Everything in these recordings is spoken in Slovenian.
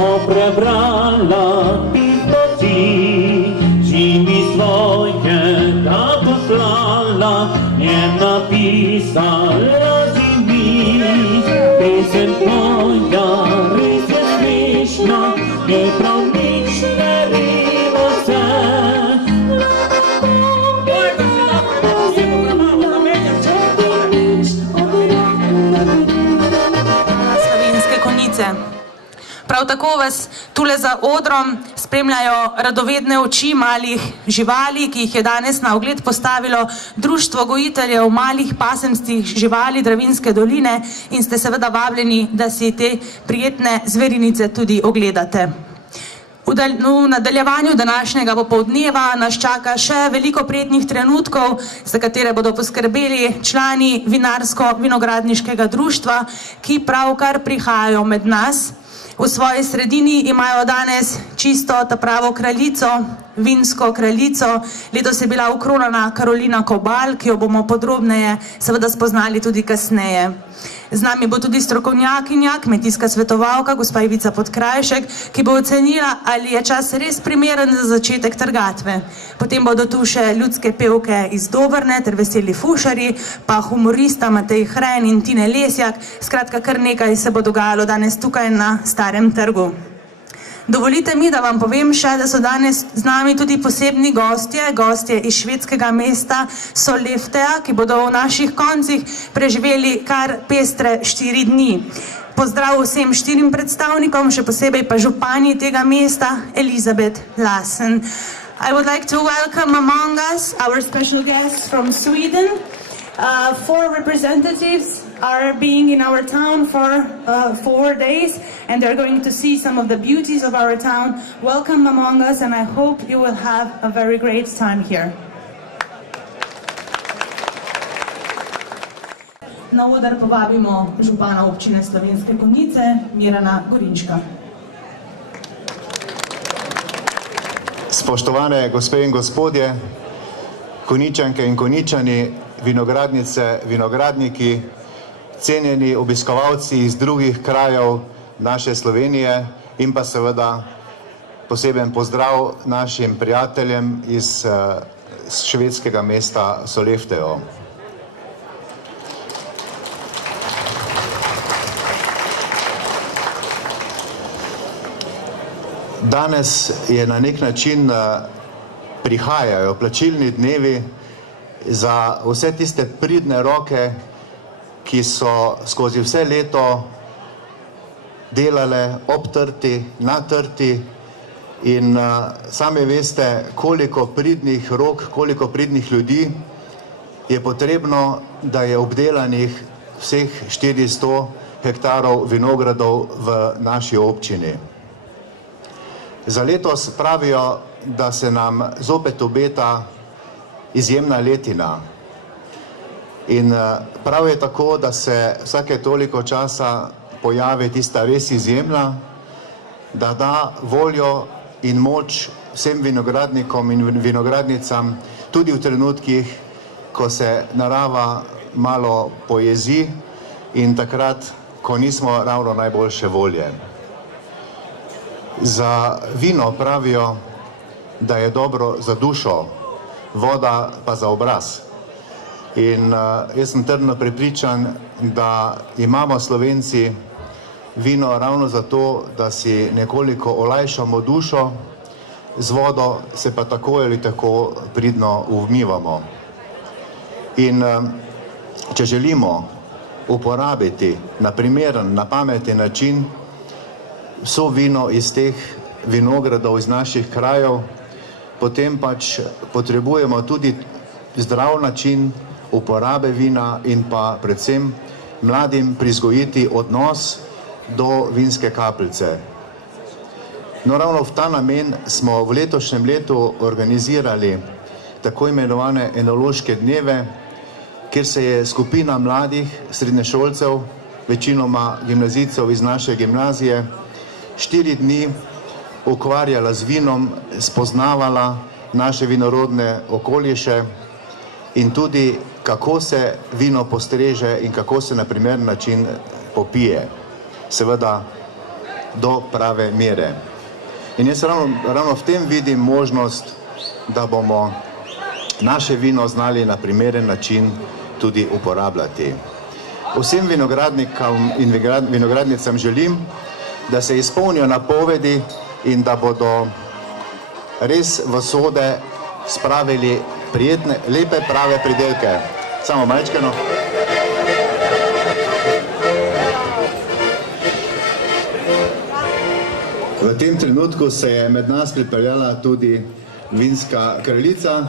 ko prebrala poti, zimi svoje da poslala, je napisala zimi. Pesem tvoja res je smešna, je prav nič ne rima se. Prav tako vas tule za odrom spremljajo radovedne oči malih živali, ki jih je danes na ogled postavilo Društvo gojiteljev malih pasemskih živali Dravinjske doline in ste seveda vabljeni, da si te prijetne zverinice tudi ogledate. V nadaljevanju današnjega popoldneva nas čaka še veliko prijetnih trenutkov, za katere bodo poskrbeli člani vinarsko-vinogradniškega društva, ki pravkar prihajajo med nas. V svoji sredini imajo danes čisto ta pravo kraljico, vinsko kraljico. Letos je bila okronana Karolina Kobal, ki jo bomo podrobneje seveda spoznali tudi kasneje. Z nami bo tudi strokovnjakinja, kmetijska svetovalka, gospa Ivica Podkrajšek, ki bo ocenila, ali je čas res primeren za začetek trgatve. Potem bodo tu še ljudske pevke iz Dobrne ter Veseli Fušari, pa humorista Matej Hren in Tine Lesjak. Skratka, kar nekaj se bo dogajalo danes tukaj na Starem trgu. Dovolite mi, da vam povem še, da so danes z nami tudi posebni gostje iz švedskega mesta Sollefteå, ki bodo v naših koncih preživeli kar pestre 4 dni. Pozdrav vsem 4 predstavnikom, še posebej pa županji tega mesta, Elisabeth Lassen. I would like to welcome among us our special guests from Sweden. 4 representatives are being in our town for 4 days, and they're going to see some of the beauties of our town. Welcome among us, and I hope you will have a very great time here. Na oder povabimo župana občine Slovenske Konjice, Mirana Gorinška. Spoštovane gospe in gospodje, Konjičanke in Konjičani, vinogradnice, vinogradniki, cenjeni obiskovalci iz drugih krajev naše Slovenije in pa seveda poseben pozdrav našim prijateljem iz švedskega mesta Sollefteå. Danes je na nek način prihajajo plačilni dnevi za vse tiste pridne roke, ki so skozi vse leto delale obtrti, natrti in sami veste, koliko pridnih rok, koliko pridnih ljudi je potrebno, da je obdelanih vseh 400 hektarov vinogradov v naši občini. Za letos pravijo, da se nam zopet obeta izjemna letina. In prav je tako, da se vsake toliko časa pojavi tista res izjemna, da da voljo in moč vsem vinogradnikom in vinogradnicam tudi v trenutkih, ko se narava malo pojezi in takrat, ko nismo ravno najboljše volje. Za vino pravijo, da je dobro za dušo, voda pa za obraz. In jaz sem trdno prepričan, da imamo Slovenci vino ravno zato, da si nekoliko olajšamo dušo, z vodo se pa tako ali tako pridno umivamo. In če želimo uporabiti na primeren, na pameten način vso vino iz teh vinogradov iz naših krajev, potem pač potrebujemo tudi zdrav način uporabe vina in pa predvsem mladim prizgojiti odnos do vinske kapljice. No, ravno v ta namen smo v letošnjem letu organizirali tako imenovane enološke dneve, kjer se je skupina mladih srednješolcev, večinoma gimnazijcev iz naše gimnazije, 4 dni ukvarjala z vinom, spoznavala naše vinorodne okoliše in tudi kako se vino postreže in kako se na primeren način popije. Seveda do prave mere. In jaz ravno v tem vidim možnost, da bomo naše vino znali na primeren način tudi uporabljati. Vsem vinogradnikom in vinogradnicam želim, da se izpolnijo napovedi in da bodo res v sode spravili prijetne, lepe, prave pridelke. Samo malčkeno. V tem trenutku se je med nas pripeljala tudi vinska kraljica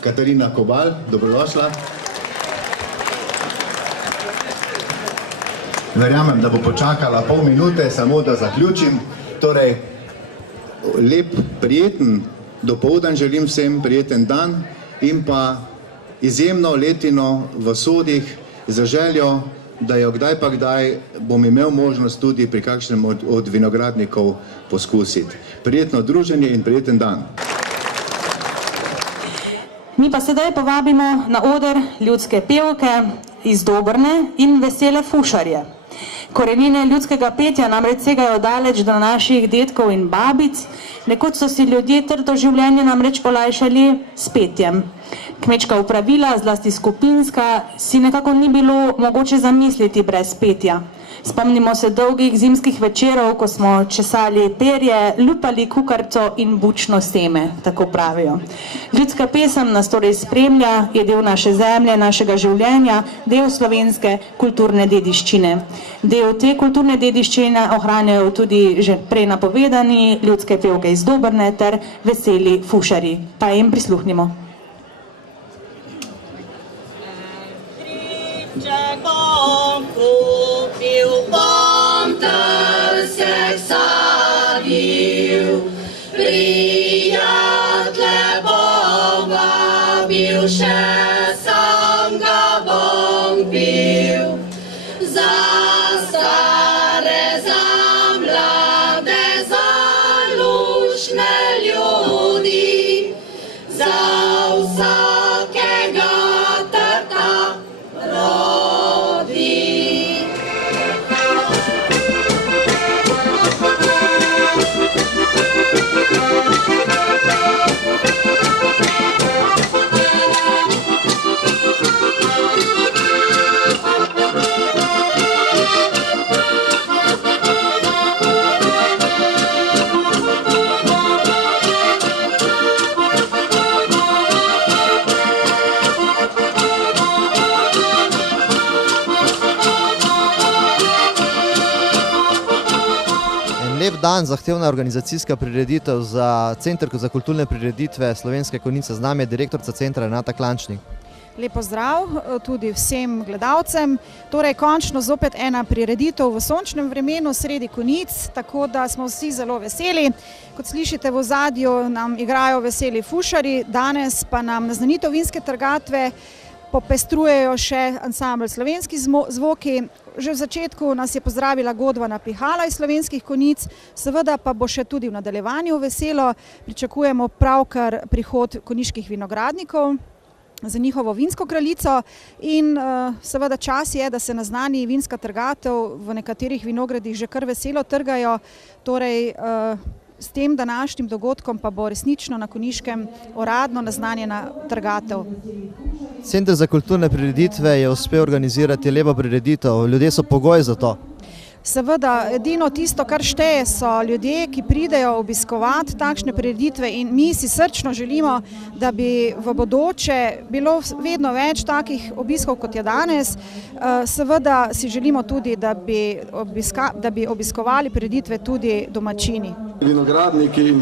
Katarina Kobal. Dobrodošla. Verjamem, da bo počakala pol minute, samo da zaključim. Torej, lep, prijeten dopoldan želim vsem, prijeten dan in pa izjemno letino v sodih za željo, da jo kdaj pa kdaj bom imel možnost tudi pri kakšnem od vinogradnikov poskusiti. Prijetno druženje in prijeten dan. Mi pa sedaj povabimo na oder ljudske pevke iz Dobrne in vesele fušarje. Korenine ljudskega petja namreč segajo daleč do naših dedkov in babic, nekoč so si ljudje trdo življenje namreč olajšali s petjem. Kmečka upravila, zlasti skupinska, si nekako ni bilo mogoče zamisliti brez petja. Spomnimo se dolgih zimskih večerov, ko smo česali perje, lupali kukarco in bučno seme, tako pravijo. Ljudska pesem nas torej spremlja, je del naše zemlje, našega življenja, del slovenske kulturne dediščine. Del te kulturne dediščine ohranjajo tudi že prej napovedani ljudske pevke iz Dobrne ter veseli fušarji. Pa jim prisluhnimo. Kupil bom trsek sadil, prijatelje bom vabil, še sam ga bom pil. Za stare, za mlade, za lušne ljudi, za vsakega trta rodi. Lep dan, zahtevna organizacijska prireditev za Center za kulturne prireditve Slovenske Konjice. Z nami je direktorica centra Renata Klančnik. Lep pozdrav tudi vsem gledalcem. Torej, končno zopet ena prireditev v sončnem vremenu sredi Konjic, tako da smo vsi zelo veseli. Kot slišite, v ozadju nam igrajo veseli fušarji, danes pa nam naznanitev vinske trgatve popestrujejo še ansambl Slovenski zvoki. Že v začetku nas je pozdravila Godvana Pihala iz Slovenskih Konjic, seveda pa bo še tudi v nadaljevanju veselo. Pričakujemo pravkar prihod konjiških vinogradnikov za njihovo vinsko kraljico in seveda čas je, da se naznani vinska trgatev. V nekaterih vinogradih že kar veselo trgajo, torej s tem današnjim dogodkom pa bo resnično na Konjiškem uradno naznanjena trgatev. Center za kulturne prireditve je uspel organizirati lepo prireditev. Ljudje so pogoj za to. Seveda, edino tisto, kar šteje, so ljudje, ki pridejo obiskovati takšne prireditve in mi si srčno želimo, da bi v bodoče bilo vedno več takih obiskov, kot je danes. Seveda si želimo tudi, da bi obiskovali prireditve tudi domačini. Vinogradniki